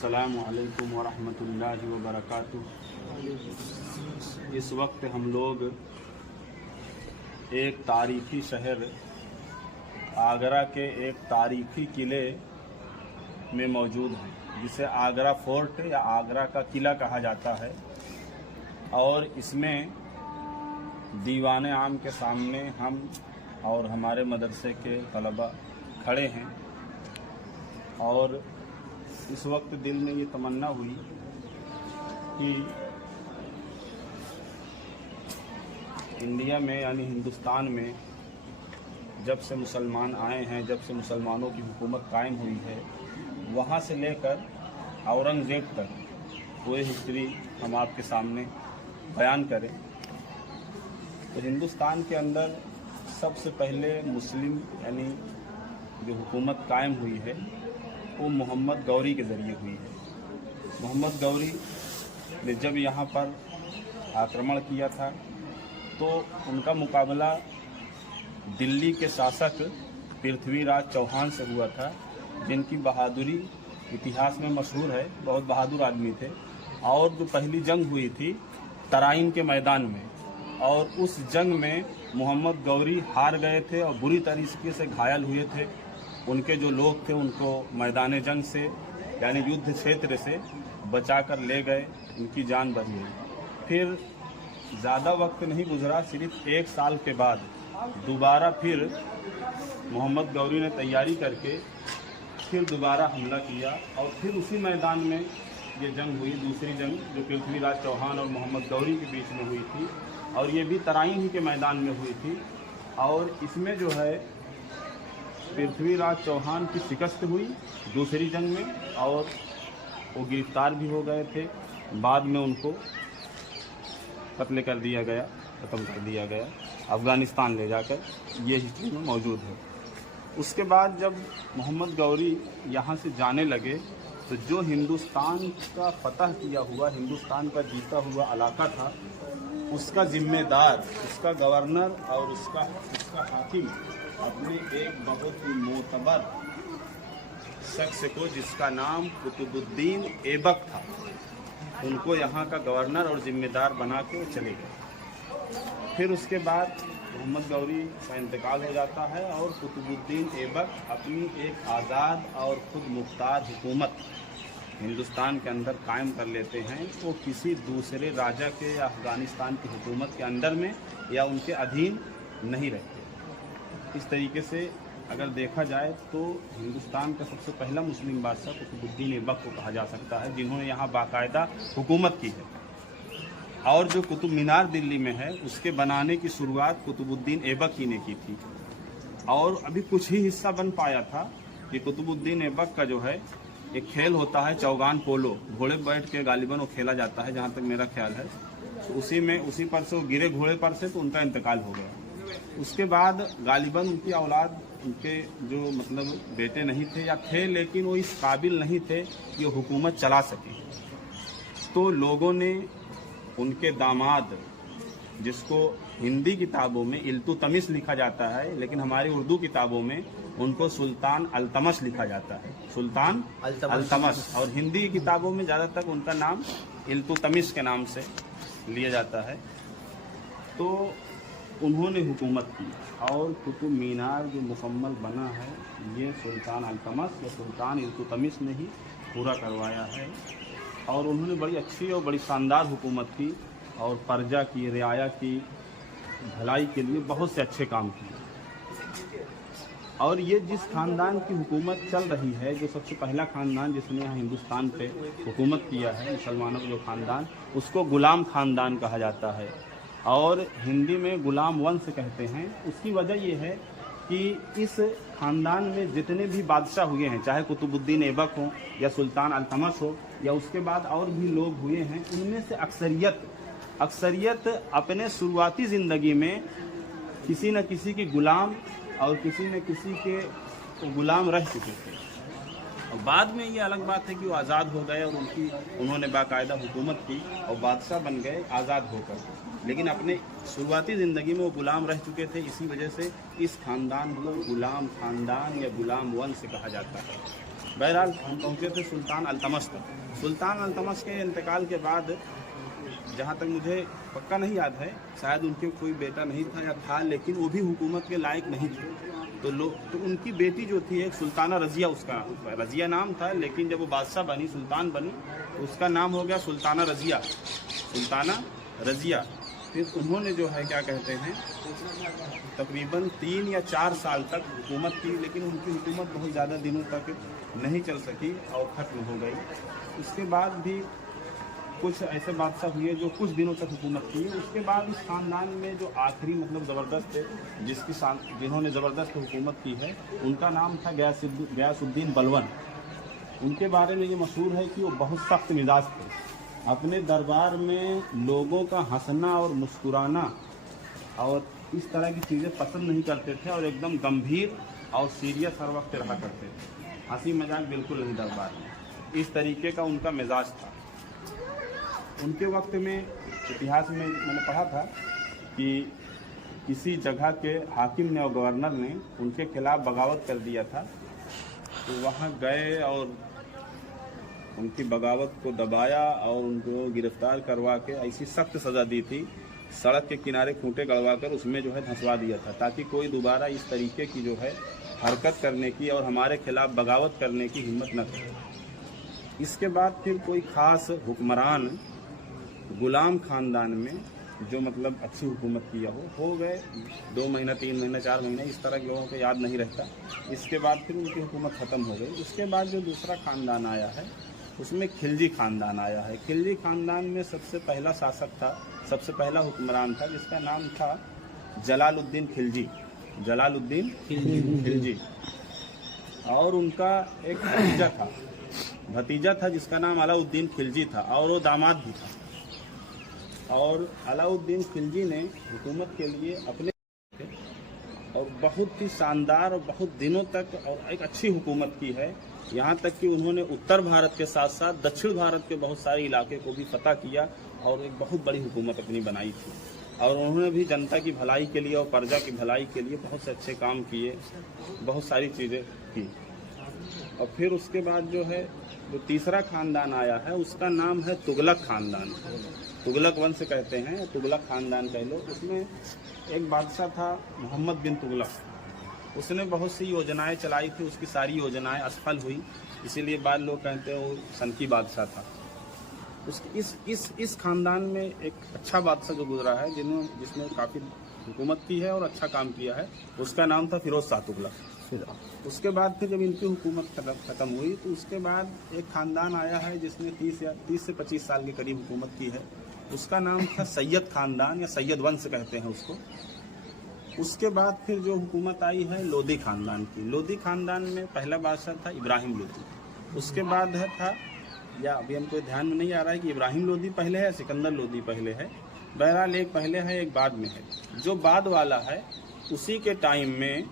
अस्सलामु अलैकुम वरहमतुल्लाहि वबरकातुहू। इस वक्त हम लोग एक तारीख़ी शहर आगरा के एक तारीख़ी किले में मौजूद हैं, जिसे आगरा फोर्ट या आगरा का किला कहा जाता है। और इसमें दीवान आम के सामने हम और हमारे मदरसे के तलबा खड़े हैं। और इस वक्त दिल में ये तमन्ना हुई कि इंडिया में यानी हिंदुस्तान में जब से मुसलमान आए हैं, जब से मुसलमानों की हुकूमत कायम हुई है, वहाँ से लेकर औरंगज़ेब तक पूरी हिस्ट्री हम आपके सामने बयान करें। तो हिंदुस्तान के अंदर सबसे पहले मुस्लिम यानी जो हुकूमत कायम हुई है वो मोहम्मद गौरी के ज़रिए हुई है। मोहम्मद गौरी ने जब यहाँ पर आक्रमण किया था तो उनका मुकाबला दिल्ली के शासक पृथ्वीराज चौहान से हुआ था, जिनकी बहादुरी इतिहास में मशहूर है, बहुत बहादुर आदमी थे। और जो पहली जंग हुई थी तराइन के मैदान में, और उस जंग में मोहम्मद गौरी हार गए थे और बुरी तरीके से घायल हुए थे। उनके जो लोग थे उनको मैदान जंग से यानी युद्ध क्षेत्र से बचाकर ले गए, उनकी जान बच गई। फिर ज़्यादा वक्त नहीं गुजरा, सिर्फ 1 साल के बाद दोबारा फिर मोहम्मद गौरी ने तैयारी करके फिर दोबारा हमला किया और फिर उसी मैदान में ये जंग हुई, दूसरी जंग जो पृथ्वीराज चौहान और मोहम्मद गौरी के बीच में हुई थी, और ये भी तराइन ही के मैदान में हुई थी। और इसमें जो है पृथ्वीराज चौहान की शिकस्त हुई दूसरी जंग में, और वो गिरफ्तार भी हो गए थे। बाद में उनको कत्ल कर दिया गया, ख़त्म कर दिया गया अफ़गानिस्तान ले जाकर, ये हिस्ट्री में मौजूद है। उसके बाद जब मोहम्मद गौरी यहाँ से जाने लगे तो जो हिंदुस्तान का फतह किया हुआ, हिंदुस्तान का जीता हुआ इलाका था, उसका जिम्मेदार, उसका गवर्नर और उसका हाकिम अपने एक बहुत ही मोतबर शख्स को, जिसका नाम कुतुबुद्दीन ऐबक था, उनको यहाँ का गवर्नर और जिम्मेदार बना के चले गए। फिर उसके बाद मोहम्मद गौरी का इंतकाल हो जाता है और कुतुबुद्दीन ऐबक अपनी एक आज़ाद और खुद मुख्तार हुकूमत हिंदुस्तान के अंदर कायम कर लेते हैं। वो किसी दूसरे राजा के या अफ़गानिस्तान की हुकूमत के अंडर में या उनके अधीन नहीं रहते। इस तरीके से अगर देखा जाए तो हिंदुस्तान का सबसे पहला मुस्लिम बादशाह कुतुबुद्दीन ऐबक को कहा जा सकता है, जिन्होंने यहाँ बाकायदा हुकूमत की है। और जो कुतुब मीनार दिल्ली में है, उसके बनाने की शुरुआत कुतुबुद्दीन ऐबक ही ने की थी। और अभी कुछ ही हिस्सा बन पाया था कि कुतुबुद्दीन ऐबक का जो है एक खेल होता है चौगान पोलो, घोड़े बैठ के गालिबन वो खेला जाता है, जहाँ तक मेरा ख्याल है। तो उसी पर से वो गिरे घोड़े पर से, तो उनका इंतकाल हो गया। उसके बाद गालिबन उनकी औलाद, उनके जो मतलब बेटे नहीं थे या थे, लेकिन वो इस काबिल नहीं थे कि वो हुकूमत चला सके। तो लोगों ने उनके दामाद, जिसको हिंदी किताबों में इल्तुतमिश लिखा जाता है, लेकिन हमारी उर्दू किताबों में उनको सुल्तान अल्तमश लिखा जाता है, सुल्तान अल्तमश। और हिंदी किताबों में ज़्यादातर उनका नाम इल्तुतमिश के नाम से लिया जाता है। तो उन्होंने हुकूमत की और कुतुब मीनार जो मुकम्मल बना है, ये सुल्तान अल्तमश या सुल्तान इल्तुतमिश ने ही पूरा करवाया है। और उन्होंने बड़ी अच्छी और बड़ी शानदार हुकूमत की और प्रजा की, रियाया की भलाई के लिए बहुत से अच्छे काम किए। और ये जिस खानदान की हुकूमत चल रही है, जो सबसे पहला खानदान जिसने यहाँ हिंदुस्तान पे हुकूमत किया है, मुसलमानों का जो खानदान, उसको गुलाम खानदान कहा जाता है और हिंदी में गुलाम वंश कहते हैं। उसकी वजह ये है कि इस खानदान में जितने भी बादशाह हुए हैं, चाहे कुतुबुद्दीन ऐबक हो या सुल्तान अल्तमश हो या उसके बाद और भी लोग हुए हैं, उनमें से अक्सरियत अपने शुरुआती ज़िंदगी में किसी न किसी के गुलाम और किसी न किसी के गुलाम रह चुके थे। और बाद में ये अलग बात है कि वो आज़ाद हो गए और उन्होंने बाकायदा हुकूमत की और बादशाह बन गए आज़ाद होकर, लेकिन अपने शुरुआती ज़िंदगी में वो गुलाम रह चुके थे। इसी वजह से इस ख़ानदान को गुलाम ख़ानदान या गुलाम वंश कहा जाता है। बहरहाल हम पहुँचे थे सुल्तान अल्तमश तक। सुल्तान अल्तमश के इंतकाल के बाद, जहाँ तक मुझे पक्का नहीं याद है, शायद उनके कोई बेटा नहीं था या था, लेकिन वो भी हुकूमत के लायक नहीं थे। तो उनकी बेटी जो थी एक सुल्ताना रज़िया, उसका रज़िया नाम था, लेकिन जब वो बादशाह बनी, सुल्तान बनी, तो उसका नाम हो गया सुल्ताना रज़िया, सुल्ताना रज़िया। फिर उन्होंने जो है क्या कहते हैं, तकरीबन 3 या 4 साल तक हुकूमत की, लेकिन उनकी हुकूमत बहुत ज़्यादा दिनों तक नहीं चल सकी और ख़त्म हो गई। उसके बाद भी कुछ ऐसे बादशाह हुए जो कुछ दिनों तक हुकूमत की। उसके बाद इस ख़ानदान में जो आखिरी मतलब ज़बरदस्त थे, जिन्होंने ज़बरदस्त हुकूमत की है, उनका नाम था गयासुद्दीन बलवन। उनके बारे में ये मशहूर है कि वो बहुत सख्त मिजाज थे। अपने दरबार में लोगों का हंसना और मुस्कुराना और इस तरह की चीज़ें पसंद नहीं करते थे और एकदम गंभीर और सीरियस हर वक्त रहा करते थे। हंसी मजाक बिल्कुल नहीं दरबार में, इस तरीके का उनका मिजाज था। उनके वक्त में इतिहास में मैंने पढ़ा था कि किसी जगह के हाकिम ने और गवर्नर ने उनके खिलाफ बगावत कर दिया था, तो वहाँ गए और उनकी बगावत को दबाया और उनको गिरफ्तार करवा के ऐसी सख्त सज़ा दी थी, सड़क के किनारे खूंटे गड़वा कर उसमें जो है धंसवा दिया था, ताकि कोई दोबारा इस तरीके की जो है हरकत करने की और हमारे खिलाफ बगावत करने की हिम्मत न करे। इसके बाद फिर कोई ख़ास हुक्मरान गुलाम ख़ानदान में जो मतलब अच्छी हुकूमत किया हो गए 2 महीना 3 महीना 4 महीने, इस तरह के लोगों को याद नहीं रहता। इसके बाद फिर उनकी हुकूमत ख़त्म हो गई। उसके बाद जो दूसरा ख़ानदान आया है उसमें खिलजी ख़ानदान आया है। खिलजी ख़ानदान में सबसे पहला शासक था, सबसे पहला हुक्मरान था, जिसका नाम था जलालुद्दीन खिलजी, जलालुद्दीन खिलजी। और उनका एक भतीजा था जिसका नाम अलाउद्दीन खिलजी था, और वो दामाद भी था। और अलाउद्दीन खिलजी ने हुकूमत के लिए अपने और बहुत ही शानदार और बहुत दिनों तक और एक अच्छी हुकूमत की है। यहाँ तक कि उन्होंने उत्तर भारत के साथ साथ दक्षिण भारत के बहुत सारे इलाके को भी फतह किया और एक बहुत बड़ी हुकूमत अपनी बनाई थी। और उन्होंने भी जनता की भलाई के लिए और प्रजा की भलाई के लिए बहुत से अच्छे काम किए, बहुत सारी चीज़ें की। और फिर उसके बाद जो है जो तीसरा ख़ानदान आया है उसका नाम है तुगलक ख़ानदान। तुगलक वंश कहते हैं, तुगलक ख़ानदान कह लो। उसमें एक बादशाह था मोहम्मद बिन तुगलक, उसने बहुत सी योजनाएं चलाई थी, उसकी सारी योजनाएं असफल हुई, इसीलिए बाद लोग कहते हैं वो सनकी बादशाह था। इस ख़ानदान में एक अच्छा बादशाह जो गुजरा है जिसने काफ़ी हुकूमत की है और अच्छा काम किया है, उसका नाम था फिरोज शाह तुगलक। उसके बाद फिर जब इनकी हुकूमत ख़त्म हुई तो उसके बाद एक ख़ानदान आया है जिसने 30 से 25 साल के करीब हुकूमत की है, उसका नाम था सैयद ख़ानदान या सैयद वंश कहते हैं उसको। उसके बाद फिर जो हुकूमत आई है लोदी ख़ानदान की। लोदी ख़ानदान में पहला बादशाह था इब्राहिम लोदी, उसके बाद था या अभी हमको ध्यान में नहीं आ रहा है कि इब्राहिम लोदी पहले है या सिकंदर लोदी पहले है, बहरहाल एक पहले है एक बाद में है। जो बाद वाला है उसी के टाइम में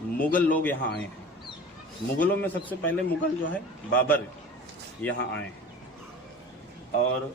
मुग़ल लोग यहाँ आए हैं। मुग़लों में सबसे पहले मुग़ल जो है बाबर यहाँ आए हैं, और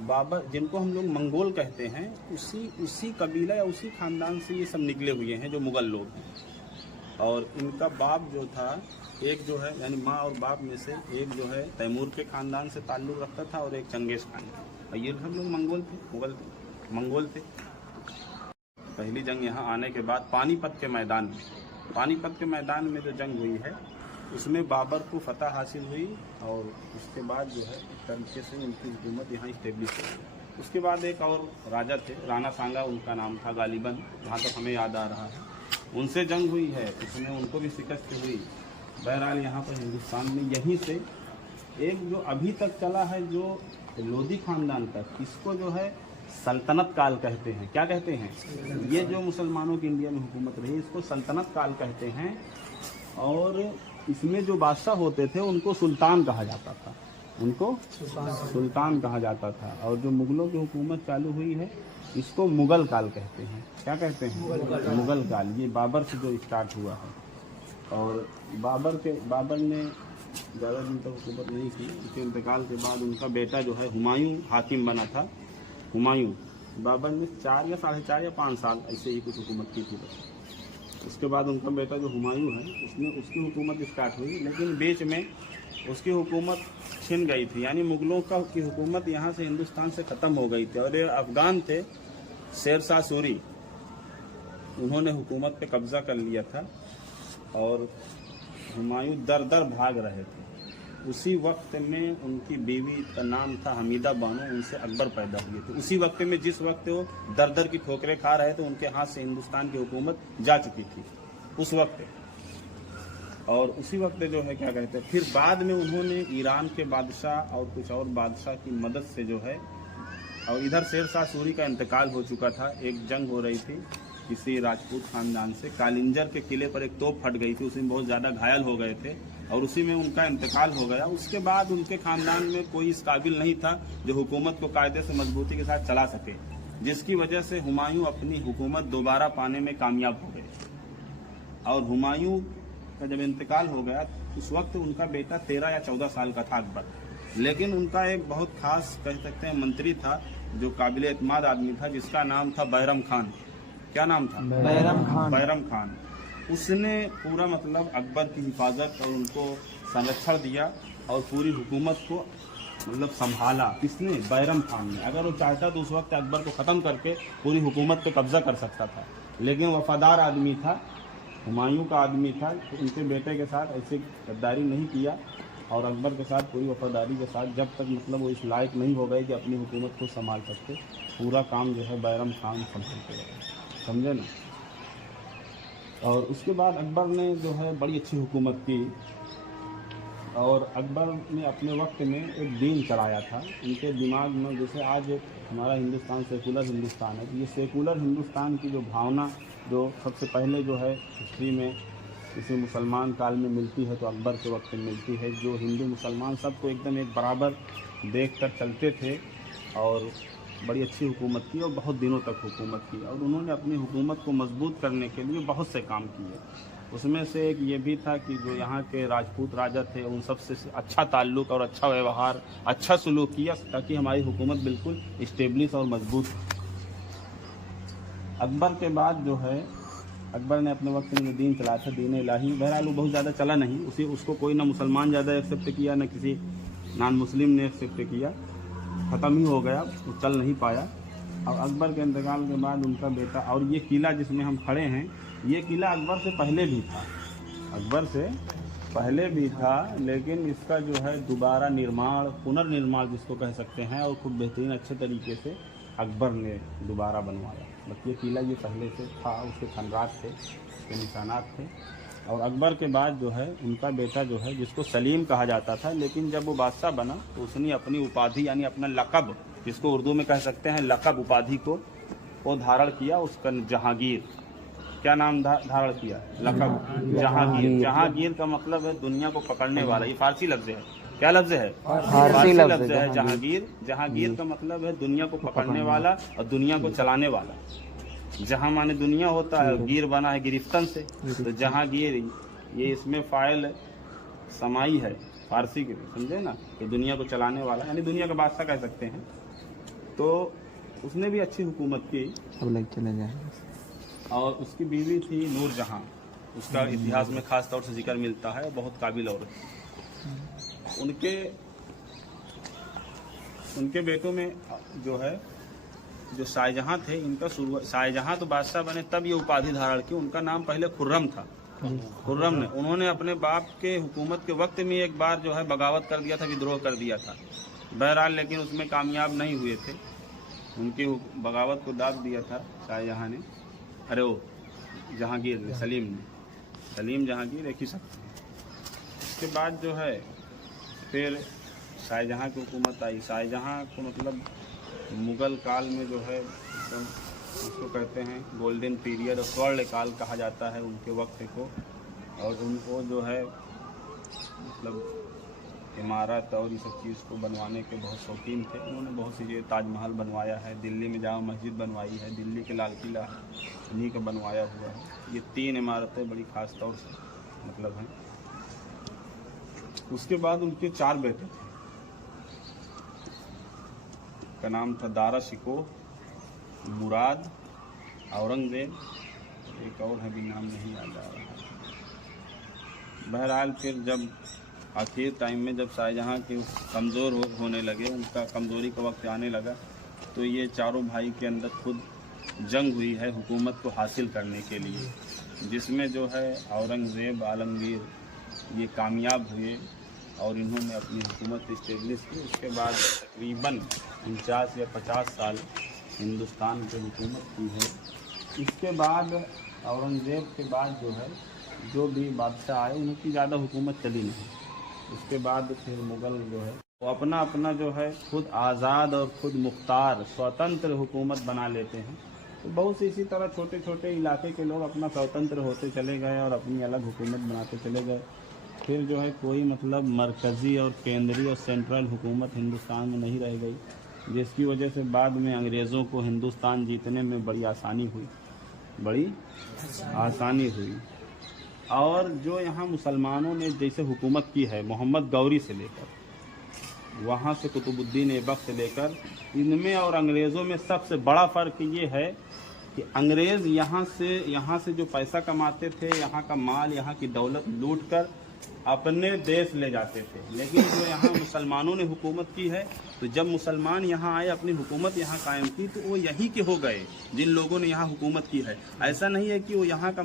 बाबर जिनको हम लोग मंगोल कहते हैं उसी कबीला या उसी ख़ानदान से ये सब निकले हुए हैं जो मुग़ल लोग हैं। और इनका बाप जो था एक जो है यानी माँ और बाप में से एक जो है तैमूर के ख़ानदान से ताल्लुक़ रखता था और एक चंगेज़ खान, और ये हम लोग मंगोल थे, मुग़ल थे, मंगोल थे। पहली जंग यहाँ आने के बाद पानीपत के मैदान में जो जंग हुई है उसमें बाबर को फतह हासिल हुई, और उसके बाद जो है इस तरीके से उनकी हुकूमत यहाँ इस्टेब्लिश हुई। उसके बाद एक और राजा थे, राणा सांगा उनका नाम था गालिबन, जहाँ तक हमें याद आ रहा है, उनसे जंग हुई है, उसमें उनको भी शिकस्त हुई। बहरहाल यहाँ पर हिंदुस्तान में यहीं से एक जो अभी तक चला है जो लोदी ख़ानदान तक, इसको जो है सल्तनत काल कहते हैं। क्या कहते हैं? ये जो मुसलमानों की इंडिया में हुकूमत रही इसको सल्तनत काल कहते हैं। और इसमें जो बादशाह होते थे उनको सुल्तान कहा जाता था, उनको सुल्तान कहा जाता था। और जो मुग़लों की हुकूमत चालू हुई है इसको मुग़ल काल कहते हैं। क्या कहते हैं? मुग़ल काल। ये बाबर से जो स्टार्ट हुआ है, और बाबर ने ज़्यादा दिन तक हुकूमत नहीं की। उसके इंतकाल के बाद उनका बेटा जो है हुमायूं हाकिम बना था। हुमायूं, बाबर ने 4 या 4.5 या 5 साल ऐसे ही कुछ हुकूमत की थी बस। उसके बाद उनका बेटा जो हुमायूं है उसकी हुकूमत स्टार्ट हुई, लेकिन बीच में उसकी हुकूमत छिन गई थी, यानी मुगलों की हुकूमत यहाँ से हिंदुस्तान से ख़त्म हो गई थी। और ये अफ़गान थे शेर शाह सूरी, उन्होंने हुकूमत पे कब्ज़ा कर लिया था और हुमायूं दर दर भाग रहे थे। उसी वक्त में उनकी बीवी का नाम था हमीदा बानो, उनसे अकबर पैदा हुए थे। उसी वक्त में जिस वक्त वो दर दर की ठोकरें खा रहे थे, उनके हाथ से हिंदुस्तान की हुकूमत जा चुकी थी उस वक्त। और उसी वक्त जो है क्या कहते हैं, फिर बाद में उन्होंने ईरान के बादशाह और कुछ और बादशाह की मदद से जो है, और इधर शेर शाह सूरी का इंतकाल हो चुका था। एक जंग हो रही थी किसी राजपूत खानदान से, कालिंजर के किले पर एक तोप फट गई थी, उसमें बहुत ज़्यादा घायल हो गए थे और उसी में उनका इंतकाल हो गया। उसके बाद उनके खानदान में कोई इस काबिल नहीं था जो हुकूमत को कायदे से मजबूती के साथ चला सके, जिसकी वजह से हुमायूं अपनी हुकूमत दोबारा पाने में कामयाब हो गए। और हुमायूं का जब इंतकाल हो गया उस वक्त उनका बेटा 13 या 14 साल का था अकबर, लेकिन उनका एक बहुत खास कह सकते हैं मंत्री था जो काबिल एतमाद आदमी था, जिसका नाम था बैरम खान। क्या नाम था? बैरम खान। उसने पूरा मतलब अकबर की हिफाजत और उनको संरक्षण दिया और पूरी हुकूमत को मतलब संभाला। किसने? बैरम खान ने। अगर वो चाहता तो उस वक्त अकबर को ख़त्म करके पूरी हुकूमत पे कब्जा कर सकता था, लेकिन वफादार आदमी था, हुमायूं का आदमी था, तो उनके बेटे के साथ ऐसे गद्दारी नहीं किया और अकबर के साथ पूरी वफादारी के साथ जब तक मतलब वो इस लायक नहीं हो गए कि अपनी हुकूमत को संभाल सकते, पूरा काम जो है बैरम खान संभालते रहे। समझे ना? और उसके बाद अकबर ने जो है बड़ी अच्छी हुकूमत की और अकबर ने अपने वक्त में एक दीन चलाया था उनके दिमाग में। जैसे आज हमारा हिंदुस्तान सेकुलर हिंदुस्तान है, तो ये सेकुलर हिंदुस्तान की जो भावना जो सबसे पहले जो है हिस्ट्री में किसी मुसलमान काल में मिलती है तो अकबर के वक्त में मिलती है, जो हिंदू मुसलमान सबको एकदम एक बराबर देख कर चलते थे और बड़ी अच्छी हुकूमत की और बहुत दिनों तक हुकूमत की। और उन्होंने अपनी हुकूमत को मजबूत करने के लिए बहुत से काम किए। उसमें से एक ये भी था कि जो यहाँ के राजपूत राजा थे उन सब से अच्छा ताल्लुक़ और अच्छा व्यवहार, अच्छा सलूक किया ताकि हमारी हुकूमत बिल्कुल इस्टेब्लिश और मजबूत हो। अकबर के बाद जो है अकबर ने अपने वक्त में जो दीन चलाया था, दीन इलाही, बहरहाल वो बहुत ज़्यादा चला नहीं, उसको कोई ना मुसलमान ज़्यादा एक्सेप्ट किया ना किसी नॉन मुस्लिम ने एक्सेप्ट किया, ख़त्म ही हो गया, वो चल नहीं पाया। और अकबर के इंतकाल के बाद उनका बेटा, और ये किला जिसमें हम खड़े हैं ये किला अकबर से पहले भी था, अकबर से पहले भी था, लेकिन इसका जो है दोबारा निर्माण, पुनर्निर्माण जिसको कह सकते हैं, और खूब बेहतरीन अच्छे तरीके से अकबर ने दोबारा बनवाया। बस ये किला ये पहले से था, उसके खंडरात थे, उसके निशानात थे। और अकबर के बाद जो है उनका बेटा जो है जिसको सलीम कहा जाता था, लेकिन जब वो बादशाह बना तो उसने अपनी उपाधि यानी अपना लक़ब, जिसको उर्दू में कह सकते हैं लक़ब, उपाधि को वो धारण किया, उसका जहांगीर। क्या नाम धारण किया? लक़ब जहांगीर। जहांगीर का मतलब है दुनिया को पकड़ने वाला। ये फारसी लफ्ज़ है। क्या लफ्ज़ है? फारसी लफ्ज़ है जहांगीर। जहांगीर का मतलब है दुनिया को पकड़ने वाला और दुनिया को चलाने वाला। जहां माने दुनिया होता है, गिर बना है गिरफ्तन से, तो जहांगीर ये इसमें फाइल समाई है फारसी के, समझे ना? तो दुनिया को चलाने वाला यानी दुनिया का बादशाह कह सकते हैं। तो उसने भी अच्छी हुकूमत की। अब लग चले जाए। और उसकी बीवी थी नूरजहां, उसका इतिहास में खास तौर से जिक्र मिलता है, बहुत काबिल औरत। उनके बेटों में जो है जो शाहजहां थे, इनका शाहजहां तो बादशाह बने तब ये उपाधि धारण की। उनका नाम पहले खुर्रम था। खुर्रम ने उन्होंने अपने बाप के हुकूमत के वक्त में एक बार जो है बगावत कर दिया था, विद्रोह कर दिया था, बहरहाल लेकिन उसमें कामयाब नहीं हुए थे। उनकी बगावत को दाग दिया था शाहजहां ने, अरे वो जहांगीर ने, सलीम जहांगीर एक ही सकते हैं। उसके बाद जो है फिर शाहजहां की हुकूमत आई। शाहजहां को मतलब मुग़ल काल में जो है उसको कहते हैं गोल्डन पीरियड, स्वर्ण काल कहा जाता है उनके वक्त को। और उनको जो है मतलब इमारत और ये सब चीज़ को बनवाने के बहुत शौकीन थे। उन्होंने बहुत सी चीज़ें, ताजमहल बनवाया है, दिल्ली में जामा मस्जिद बनवाई है, दिल्ली के लाल किला उन्हीं का बनवाया हुआ है। ये 3 इमारतें बड़ी ख़ास तौर से मतलब हैं। उसके बाद उनके 4 बेटे थे, का नाम था दारा शिकोह, मुराद, औरंगज़ेब एक और है भी नाम नहीं याद आ रहा। बहरहाल फिर जब आखिर टाइम में जब शाहजहाँ के कमज़ोर होने लगे, उनका कमज़ोरी का वक्त आने लगा, तो ये चारों भाई के अंदर खुद जंग हुई है हुकूमत को हासिल करने के लिए, जिसमें जो है औरंगज़ेब आलमगीर ये कामयाब हुए और इन्होंने अपनी हुकूमत इस्टेब्लिश की। उसके बाद तकरीबन 49 या 50 साल हिंदुस्तान पे हुकूमत की है। इसके बाद औरंगज़ेब के बाद जो भी बादशाह आए उनकी ज़्यादा हुकूमत चली नहीं। उसके बाद फिर मुग़ल जो है वो अपना अपना जो है खुद आज़ाद और खुद मुख्तार स्वतंत्र हुकूमत बना लेते हैं। तो बहुत से इसी तरह छोटे छोटे इलाके के लोग अपना स्वतंत्र होते चले गए और अपनी अलग हुकूमत बनाते चले गए। फिर जो है कोई मतलब मरकज़ी और केंद्रीय और सेंट्रल हुकूमत हिंदुस्तान में नहीं रह गई, जिसकी वजह से बाद में अंग्रेज़ों को हिंदुस्तान जीतने में बड़ी आसानी हुई। और जो यहाँ मुसलमानों ने जैसे हुकूमत की है मोहम्मद गौरी से लेकर वहाँ से कुतुबुद्दीन ऐबक से लेकर, इनमें और अंग्रेज़ों में सबसे बड़ा फ़र्क ये है कि अंग्रेज़ यहाँ से जो पैसा कमाते थे, यहाँ का माल, यहाँ की दौलत लूट कर अपने देश ले जाते थे। लेकिन जो यहाँ मुसलमानों ने हुकूमत की है, तो जब मुसलमान यहाँ आए अपनी हुकूमत यहाँ कायम की, तो वो यहीं के हो गए जिन लोगों ने यहाँ हुकूमत की है। ऐसा नहीं है कि वो यहाँ का